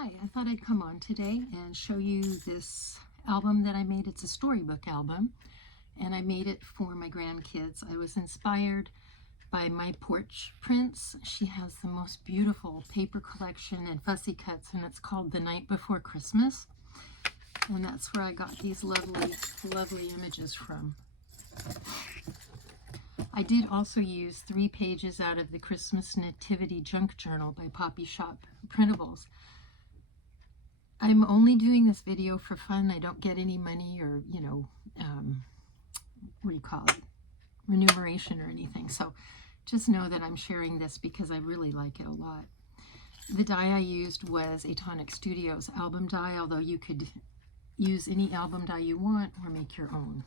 Hi, I thought I'd come on today and show you this album that I made. It's a storybook album, and I made it for my grandkids. I was inspired by My Porch Prints. She has the most beautiful paper collection and fussy cuts, and it's called The Night Before Christmas. And that's where I got these lovely, lovely images from. I did also use 3 pages out of the Christmas Nativity Junk Journal by Poppy Shop Printables. I'm only doing this video for fun. I don't get any money or, what do you call it, remuneration or anything. So just know that I'm sharing this because I really like it a lot. The die I used was a Tonic Studios album die, although you could use any album die you want or make your own.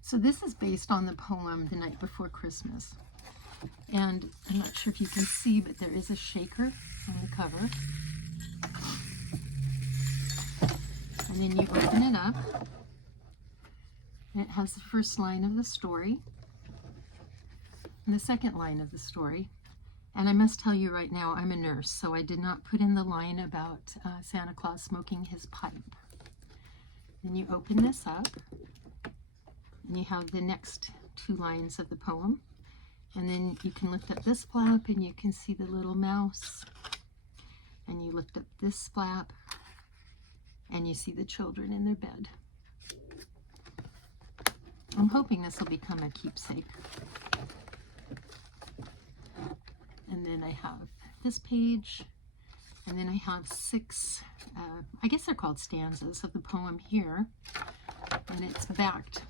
So this is based on the poem The Night Before Christmas. And I'm not sure if you can see, but there is a shaker on the cover. And then you open it up, and it has the first line of the story and the second line of the story. And I must tell you right now, I'm a nurse, so I did not put in the line about Santa Claus smoking his pipe. Then you open this up, and you have the next 2 lines of the poem. And then you can lift up this flap, and you can see the little mouse. And you lift up this flap, and you see the children in their bed. I'm hoping this will become a keepsake. And then I have this page, and then I have 6, I guess they're called stanzas of the poem here, and it's backed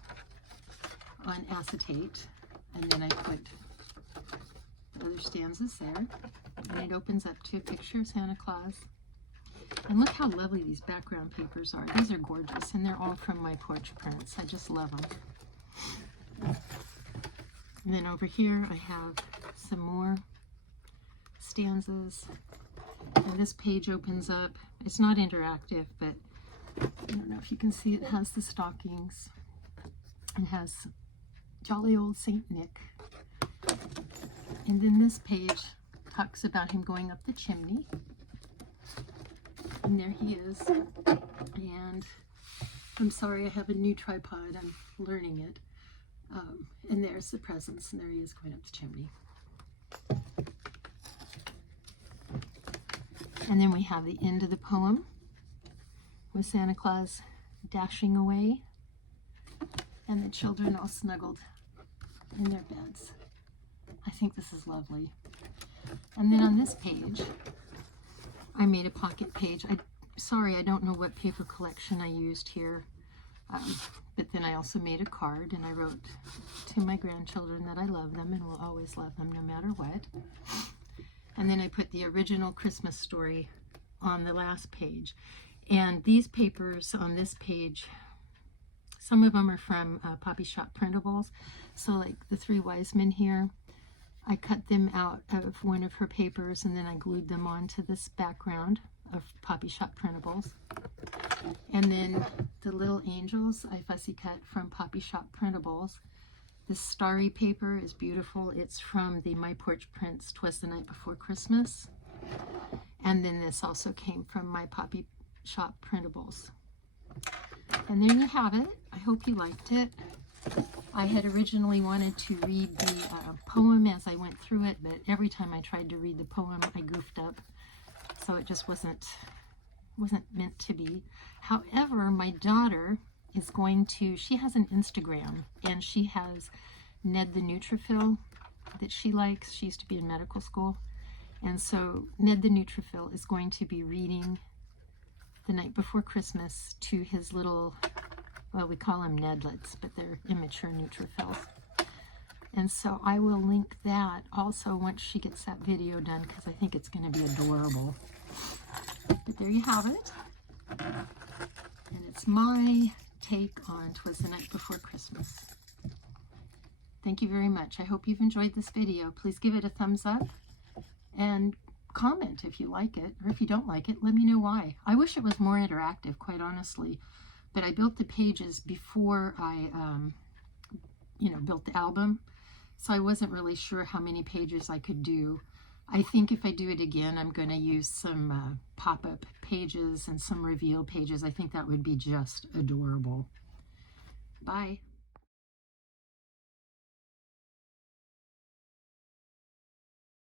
on acetate, and then I put the other stanzas there, and it opens up to a picture of Santa Claus. And look how lovely these background papers are. These are gorgeous, and they're all from My Porch Prints. I just love them. And then over here I have some more stanzas. And this page opens up. It's not interactive, but I don't know if you can see, it has the stockings. It has jolly old Saint Nick. And then this page talks about him going up the chimney. And there he is. And I'm sorry, I have a new tripod. I'm learning it. And there's the presents, and there he is going up the chimney. And then we have the end of the poem with Santa Claus dashing away and the children all snuggled in their beds. I think this is lovely. And then on this page, I made a pocket page. Sorry, I don't know what paper collection I used here, but then I also made a card, and I wrote to my grandchildren that I love them and will always love them no matter what. And then I put the original Christmas story on the last page. And these papers on this page, some of them are from Poppy Shop Printables. So like the 3 wise men here, I cut them out of one of her papers, and then I glued them onto this background of Poppy Shop Printables. And then the little angels I fussy cut from Poppy Shop Printables. This starry paper is beautiful. It's from the My Porch Prints Twas the Night Before Christmas. And then this also came from my Poppy Shop Printables. And there you have it. I hope you liked it. I had originally wanted to read the poem as I went through it, but every time I tried to read the poem, I goofed up. So it just wasn't meant to be. However, my daughter is going to, she has an Instagram, and she has Ned the Neutrophil that she likes. She used to be in medical school. And so Ned the Neutrophil is going to be reading The Night Before Christmas to his little, well, we call them Nedlets, but they're immature neutrophils. And so I will link that also once she gets that video done, because I think it's going to be adorable. But there you have it. And it's my take on Twas the Night Before Christmas. Thank you very much. I hope you've enjoyed this video. Please give it a thumbs up and comment if you like it, or if you don't like it, let me know why. I wish it was more interactive, quite honestly, but I built the pages before I built the album, so I wasn't really sure how many pages I could do. I think if I do it again, I'm going to use some pop-up pages and some reveal pages. I think that would be just adorable. Bye.